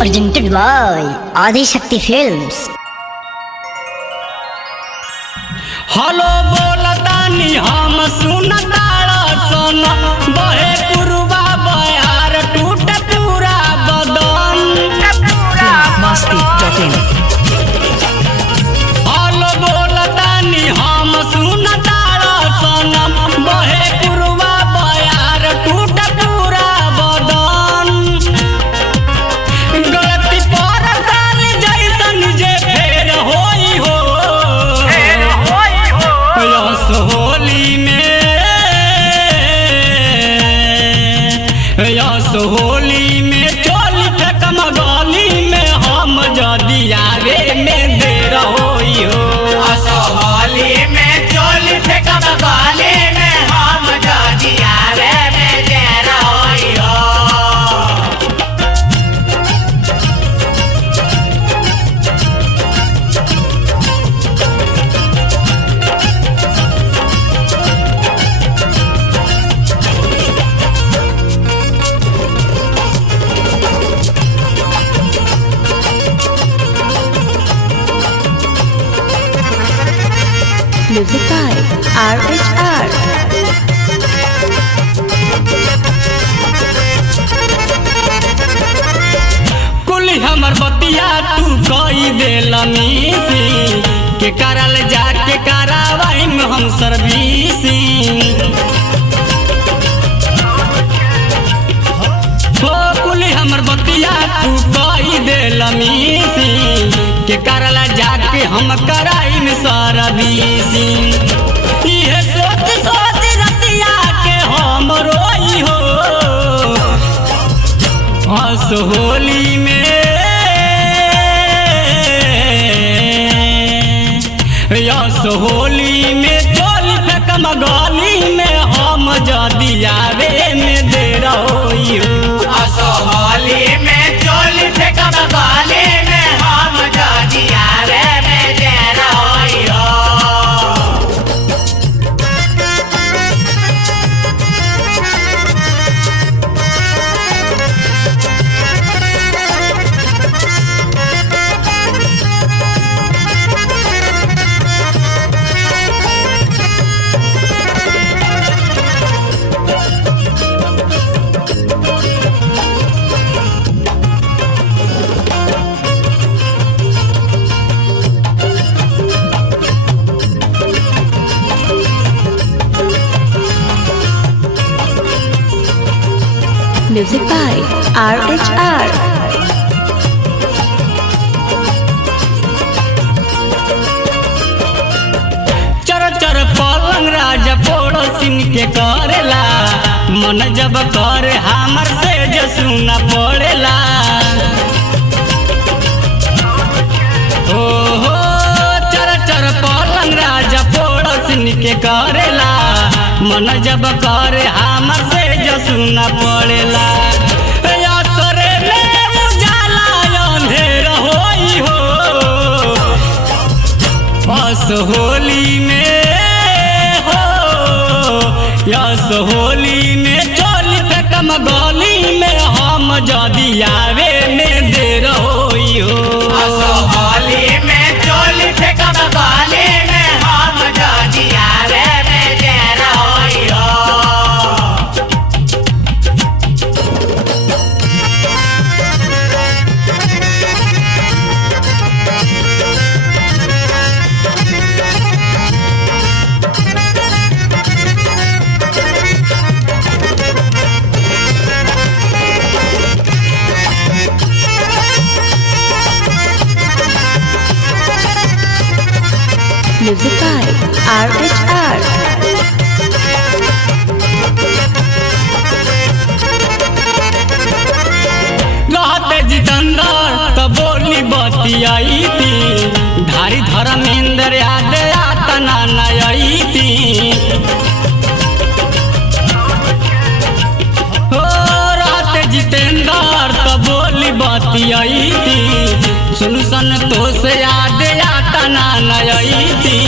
presented by Adi Shakti Films. Hello बोलतानी हम सुनताड़ा सन बहे पुरवा बयार टूट पूरा बदन masti.in हेलो बोलतानी हम सुनताड़ा सन बहे पुरवा बयार टूट पूरा बदन गलती पर साल जैसन जे फेर होई हो होली में चोली फेंकम गली में हम जदी आवे में देर होई हो होली में चोली फेंकम गली में हम जदी आवे में देर होई हो music by RHR कुली हमर बतिया तू कई देलनी सी के करल जाके करावाई में हम सर्विसिंग हो कुली हमर बतिया तू कई देलनी सी के करल जाके हम कराई में सर्विसिंग इहे सोच सोच रतिया के हम रोई हो हंस होली में यस होली में चोली फेंकम गली में हम जदी आवे में देर होई हो होली में चोली फेंकम गली में हम जदी आवे में देर होई हो music by RHR चर चर पलंग राजा पड़ोसिन के करेला मन जब करे हमर से जसुना पड़ेला हो चर चर पलंग राजा पड़ोसिन के करेला मन जब करे हमर से जसुना पड़ेला असरे में उजाला अंधेर होई हो बस होली में हो यस होली में चोली फेंकम गली में हम जदी आवे में देर होई हो होली में चोली फेंकम गली में हम जदी आवे में देर होई हो music by RHR रहते जितेंद्र तो बोली बतियाई थी धारी धर्मेंद्र याद आतना नई थी हो रहते जितेंद्र तो बोली बतियाई थी सुन सन तो से याद आतना नई थी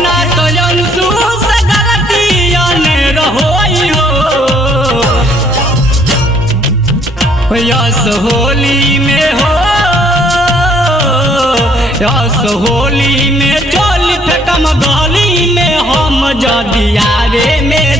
ना तो अंशु से गलती अने रहोई हो यस होली में हो होली में चोली फेंकम गली में हम जदि आवे में